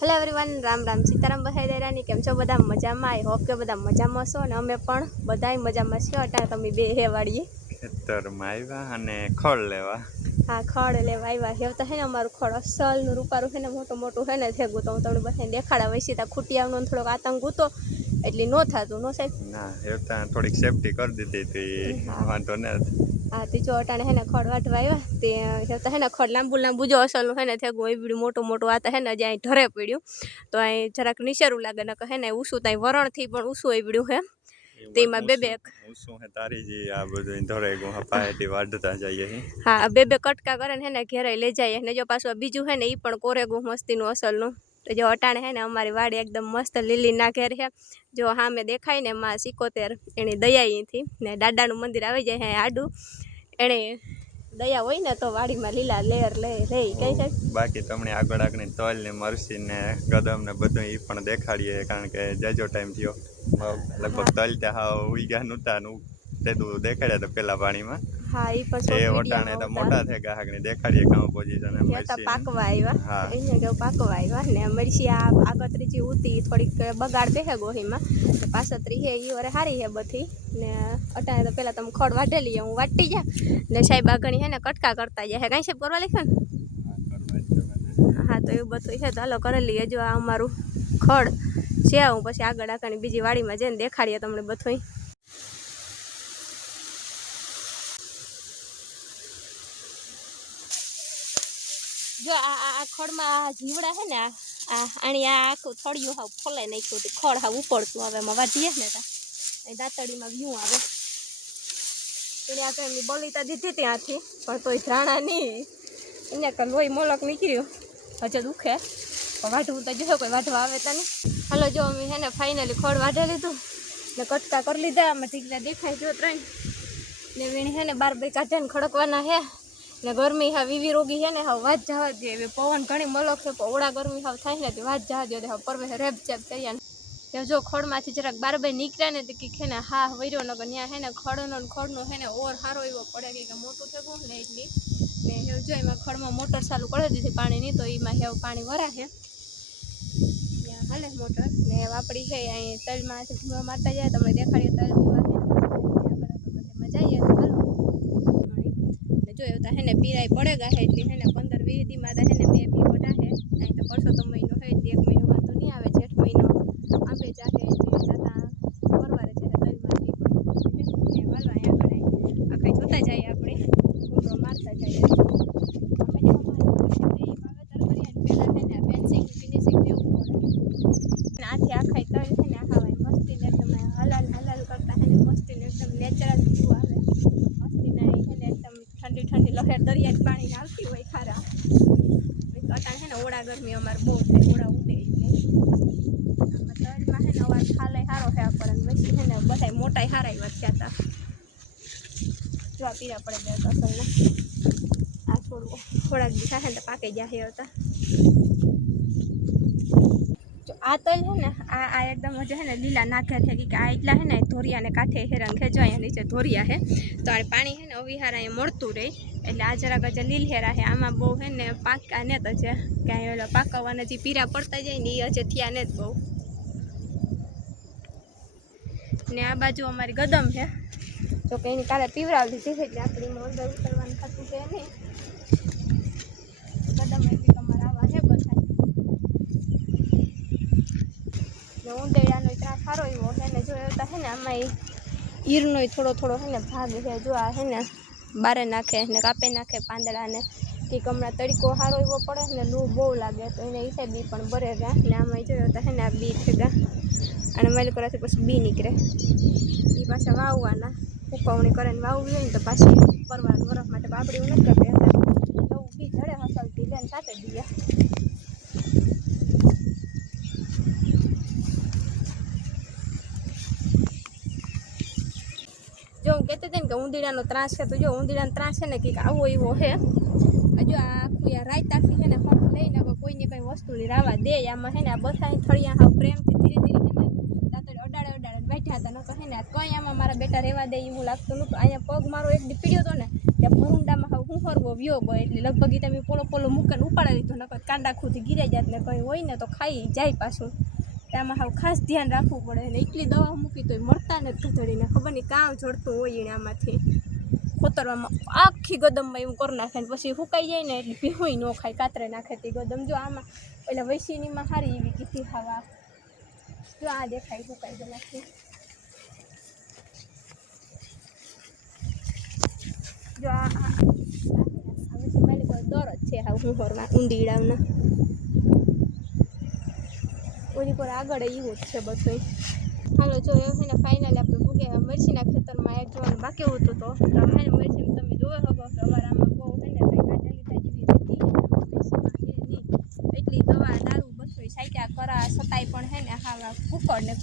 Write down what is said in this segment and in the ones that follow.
Hello everyone, Ram Ram Sitaram बहाई केम छो बधा मजामां। आई होप के बधा मजामां छो ने अमे पण बधाय मजामां छीए। अटाणे तमे बे हेवाड़ीए ખેતરમાં આવ્યા અને ખડ લેવા। हाँ खड़ लेवा आव्या हे तो है ने अमारुं खड़ असल नु रूपारू है ने मोटो मोटो है ने थेगुं तो हूँ तमने बधाने देखाड़ा। वैसे तो खूटियानो थोड़ोक आतंक हतो એટલે નો થાતું નો સાહેબ। ના એ તો થોડીક સેફટી કરી દીધી હતી, વાંધો ન। हाँ तो जो अटाणे है ने खड़ वाटवा आव्या ते है ने खड़ लांबू लांबू जो असलनु है ने थेगुं एवडું मोटो मोटो आता है ने जे ढरे पड्યું तो आ जराक निशेरू लागे न है ने ऊसुं ताई वरण थी पण ऊसुं एवडું है तेमां बे बे ऊसुं है तारी जी आ બધું ધરે ગો પાએથી વાઢતા જઈએ। हाँ बे बे कटका करे है ने घेरे ले जाए ने जो पाछो बीजू है ने ई पण कोरेगुं मस्तीनु असलनु। तो जो अटाणे है ने अमारी वाड़ी एकदम मस्त लीली ना घेर है। जो हाँ में देखाय ने मां 71 एनी दयाई थी ने दादानु मंदिर आवी जाय है आडू एने दया होय ने तो वाड़ी में लीला लेर ले रे कई साहेब। बाकी તમને આગળ આગળ તલ ને મરસી ને ગદમ ને બધું ઈ પણ દેખાડીએ, કારણ કે જાજો ટાઈમ થયો લગભગ તલ ત્યાં હાવ ઉઈ ગયા નહોતા નું તેદું દેખાડ્યા તો પેલા પાણીમાં। हाँ ई पण એ शॉर्ट વટાણે वीडियो તો में મોટા થઈ ગયા આગળ દેખાડીએ કામ પોઝિશન होता મરસી पाकवा आव्या। हाँ अहींया जो पाकवा आव्या ने मरसी आ आगतरी जी उती थोड़ीक बगाड़ बेहे गोहीमां ने पासतरी है ई वरे हारी है बधी ने अटाणे तो पेला तमे खड़ वाढेली हूँ वाटी जा ने साहेब आगणी है ने कटका करता जाय है काई साहेब करवा लख्यो ने। हाँ तो एवुं बधुं है तो हालो करी लीए। जो आ अमारुं खड़ છે હું પછી આગળ આકાની બીજી વાડીમાં જઈને દેખાડીએ તમને બધું। जो आ खड़માં જીવડા है ने आणी आ आखું થળિયું હાવ ફોલાઈ નાખ્યું હતું ખડ હાવ ઉપડતું હવે એમાં વાઢીએ ને તા એ દાંતડીમાં વ્યૂ આવે એને આ એમની બલિતા દીધી ત્યાંથી પણ તોય ધ્રાણા નહીં એને કે લોહી મોલક નીકળ્યું હજે દુખે વાઢવું તો જો કોઈ વાઢવા આવે તો નહીં। હાલો જો અમે છે ને ફાઇનલી ખડ વાઢી લીધું ને કટકા કરી લીધા આમાં ઢીકલા દેખાય જો 3 ને વીણી છે ને 12 બે કાઢીને ખડકવાના है ने गर्मी हाँ वीवी रोगी है ने हाँ वाज जवा दे पवन घणी मलक है ओड़ा गर्मी हाँ थाय ने वाज जवा दे हाँ परवे रेब चेप करिया ने जो खड़ मांथी जराक 12 बे निकळ्या ने तो कि ने हाँ वैरो न न्या है ने खड़नो है ने ओर हारो एवो पड़े कि मोटું થેગું ને એટલી ने हे जो एमा खड़માં मोटर चालू कर दीधी पाणी नी तो एमा हेव पाणी वराहे या हाले मोटर ने वापड़ी है अहीं तल मांथी घूमवा मारता जाय तमने देखाડીએ तल केवा है આગળ બધે जाइए तो हालो जो एवता है ने पीराई पड़ेगा है એટલે है ने 15-20 दी मादा है ने मे बी वडा है અહીં તો પરસોત્તમ મહિનો है એટલે 1 મહિનો માં તો નહીં આવે જેઠ મહિનો આંબે જાહે એટલે દાતા પરવારે છે તલમાંથી પણ ને વાલો અહીં આગળ આખા જોતા જાય આપણે કુંડો મારતા જાય અમે જો વાવેતર કરીએ પેલા है ने ફેન્સિંગ ફિનિશિંગ દેવું પડે આથી આખા તલ છે ને આખા મસ્તી ને એકદમ હલાલ હલાલ કરતા है ने મસ્તી ને એકદમ નેચરલ વ્યૂ આવે મસ્તી ના है ने एकदम ठंडी ठंडी लहर दरिया पानी आवती हुई खारा अटाणे है ने ओड़ा गर्मी अमार बहुत है ओड़ा उड़े એટલે તળમાં है ने अवार खाले हारो है पर वैसे है ने बधाय मोटाई हाराई वथ्या था। जो आ पीरा पड़े दे असल ने आ छोड़ो थोड़ा दिखा है तो पाके जाहे होता। जो आ तल है ने आ एकदम जो है ने लीला नाखे थे कि आ એટલા है ने धोरिया ने काठे हेरंग है जो अहीं नीचे धोरिया है तो आ पानी है ने अविहार अहीं मळતું रहे એટલે આ જરાક જ લીલ હેરા है आमा बहु है ने पाका ने तो છે કે ઓલા પાકવાના જે પીરા પડતા જાય ને એ હજે થયા ને જ બહુ ને આ બાજુ અમારી ગદમ है તો કે એની કાલે પીવરાવી દીધી છે એટલે આપણી અંદર ઉતરવાનું થતું છે નહીં ગદમ એટલે તમારે આવા છે બધા ને ઊંદેડાનો ત્રાસ સારો એવો છે ને જો એવતા है ने આમાં ઈરનો થોડો થોડો है ने भाग है जो आ है ने बारे नाखे ने कापे नाखे પાંદડા ने कि हमણાં તડકો સારો એવો પડે ને લૂ બહુ લાગે તો એને હિસાબે પણ ભરે ગયા ને આમાં જોયો તો है ने આ બી થેગા અને મેલ કરાથી પછી બી નીકળે એ પાછા વાવવાના ઉકવણી કરીને વાવવી હોય ને તો પાછી પરવાનું વરફ માટે બાપડી નથી કરતી તો બી ઝડે હસલતી બેન સાથે દીયા। जो हम कहते थे कि ऊंधीड़ा त्रास है तो जो ऊंधीड़ा त्रास है ने कि आवो एवो है जो आखू या रायताथी है ने हक लईने कोई ने कई वस्तु ની રાવા દે આમાં है ने આ બધાય થળિયા હાવ પ્રેમથી ધીરે ધીરે है ने દાંતડે અડાડે અડાડે બેઠા હતા ન કહે ને કઈ આમાં મારા બેટા રહેવા દે એવું લાગતું નતું। અહીંયા પગ મારો એક દી પીડ્યો તો ને ત્યાં ભરૂંડામાં હાવ હુંહરવો વ્યો ગયો એટલે લગભગ ઈ તમે પોલો મૂકીને ઉપાડી લીધો નકર કાંડા ખુદી ગીરાઈ જાત ને કંઈ હોય ને તો ખાઈ જાય પાછું. આમાં હાવ ખાસ ધ્યાન રાખવું પડે ને એટલી દવા મૂકી તોય મળતા નથી ગધડીને ખબર નહીં કામ જડતું હોય એને આમાંથી ખોતરવામાં આખી ગદમમાં એવું કરી નાખે ને પછી સુકાઈ જાય ને એટલે ભીહોય ન ખાય કાતરે નાખે તે ગદમ. જો આમાં એટલે વૈસીનીમાં સારી એવી કીધી ખાવા જો આ દેખાય સુકાઈ ગયેલાથી. જો આ વૈસી મારી કોઈ દર જ છે હાવ હુંહરમાં ઊંડીડાવના ઓલી પર આગળ એવું જ છે બધું. હાલો જો એવું છે ને ફાઇનલી આપણે ભૂગે મરચીના ખેતરમાં એક જોવાનું બાકી હતું તો હે ને મરચી તમે જોવો શકો કે અમારામાં બહુ છે ને કંઈ કાંટા લીધા જેવી રહેતી મરચીમાં છે નહીં એટલી દવા દારૂ બધું સાઈટા કરા છતાંય પણ છે ને હા કુકડ ને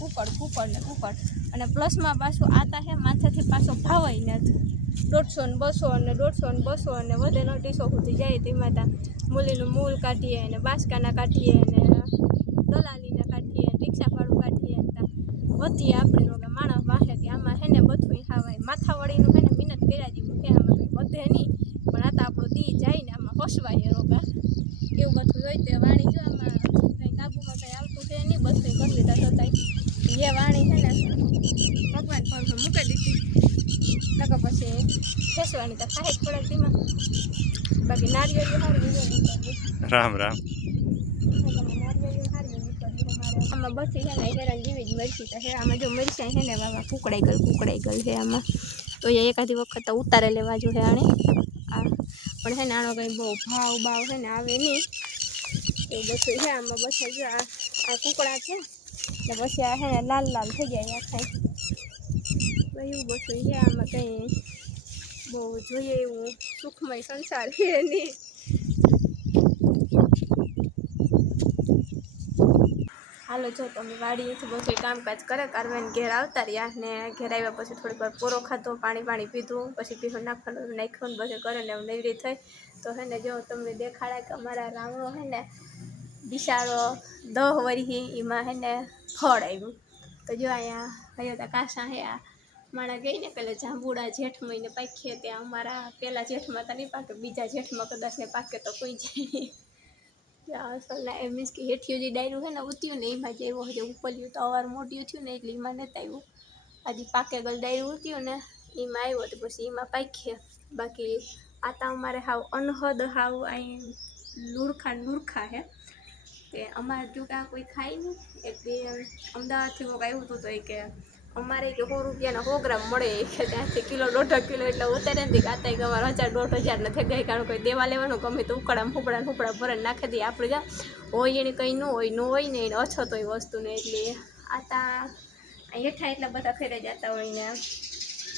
કુકડ અને પ્લસમાં પાછું આતા હે માથેથી પાછો ભાવાય નથી 150 ને 200 ને 150 અને વધે 200 સુધી જાય તેમાં ત્યાં મૂલીનું મૂલ કાઢીએ અને બાસકાના કાઢીએ અને દલાલીના કાઢીએ રિક્ષા ભાડું કાઢીએ વધીએ આપણે રોગા માણસ વાહે કે આમાં છે ને બધું ખાવાય માથાવાળીનું છે ને મહેનત કર્યા જેવું છે આમાં કંઈ વધે નહીં પણ આ તો આપણો દી જાય ને આમાં હસવાય રોગા એવું બધું હોય તે વાણી જો આમાં કંઈ કાબુમાં કંઈ આવતું છે નહીં બધું કરી લીધા છતાંય એ વાણી છે ને ભગવાન પર મૂકી દીધી નકર પછી ખેસવાની તો ખાય જ પડે તેમાં બાકી નારિયેળ સારું બીજું રામ રામ આમાં બધી છે ને હેરાન જેવી જ મરચી તો હે આમાં જો મરચાં છે ને બાબા કુકડાઈ ગઈ છે આમાં તો એ એકાદી વખત તો ઉતારે લેવા જો હે આણે આ પણ છે ને આનો કંઈ બહુ ભાવ છે ને આવે નહીં એવું બધું છે આમાં બધા જો આ કુકડા છે ને પછી આ છે ને લાલ થઈ જાય આખા તો એવું બધું છે આમાં કંઈ બહુ જોઈએ એવું સુખમય સંસાર છે નહીં. હાલો જો તમે વાડીએથી બધું કામકાજ કરે કારવાને ઘેર આવતા રહ્યા ને ઘેર આવ્યા પછી થોડીક વાર પોરો ખાધો પાણી પીધું પછી પીહો નાખ્યું ને બધું કરે ને નવરી થઈ તો હે ને જો તમને દેખાડા કે અમારા રાવણો હે ને બિચારો 10 વર્ષી એમાં હે ને ફળ આવ્યું તો જો અહીંયા હૈયા કાસા હે આ માણા ગઈ ને પેલા જાંબુડા જેઠ મહિને પાકીએ ત્યાં અમારા પહેલા જેઠમાં તો નહીં પાકે બીજા જેઠમાં કદાચ ને પાકે તો કોઈ જાય અસલ એ મીન્સ કે હેઠિયું જે ડાયરું છે ને ઉત્યું ને એમાં જે એવું હજુ ઉપલ્યું તો અવાર મોટ્યું થયું ને એટલે એમાં નથી આવ્યું હજી પાકે ગલ ડાયરું ઉત્યું ને એમાં આવ્યો તો પછી એમાં પાકીએ બાકી આ તો અમારે હાવ અનહદ હાવ અહીં લુરખા હે કે અમારે જો કાં કોઈ ખાય નહીં એટલે અમદાવાદથી કોઈક આવ્યું હતું તો એ કે અમારે કે 100 રૂપિયાના 100 ગ્રામ મળે કે ત્યાંથી કિલો 1.5 કિલો એટલે ઉતારે નથી ગાતા કે અમારે 1000-1500 ને થઈ ગઈ કારણ કોઈ દેવા લેવાનું ગમે તો ઉકળામાં ફૂપડા ભરે નાખી દઈએ આપણે જા હોય એને કંઈ ન હોય ને એને અછત હોય વસ્તુને એટલે આતા હેઠા એટલા બધા ફેરે જતા હોય ને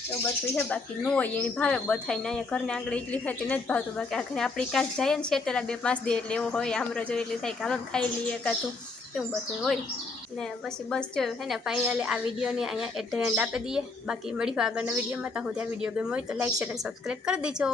તો બધું છે બાકી ન હોય એની ભાવે બધાય ને અહીંયા ઘરને આગળ એટલી ખાતી નથી ભાવતું બાકી આખરે આપણી કાંઈ જાય ને શેતેલા 2-5 દે એટલે એવું હોય આમ રજો એટલી થાય કાલો ખાઈ લઈએ કાતું એવું બધું હોય ને પછી બસ જોયું હે ને ફાઇનલી આ વિડીયોની અહીંયા એડ આપી દઈએ બાકી મળ્યું આગળના વિડીયોમાં તો હું ત્યાં વિડીયો ગમ્યો હોય તો લાઈક શેર અને સબસ્ક્રાઈબ કરી દેજો.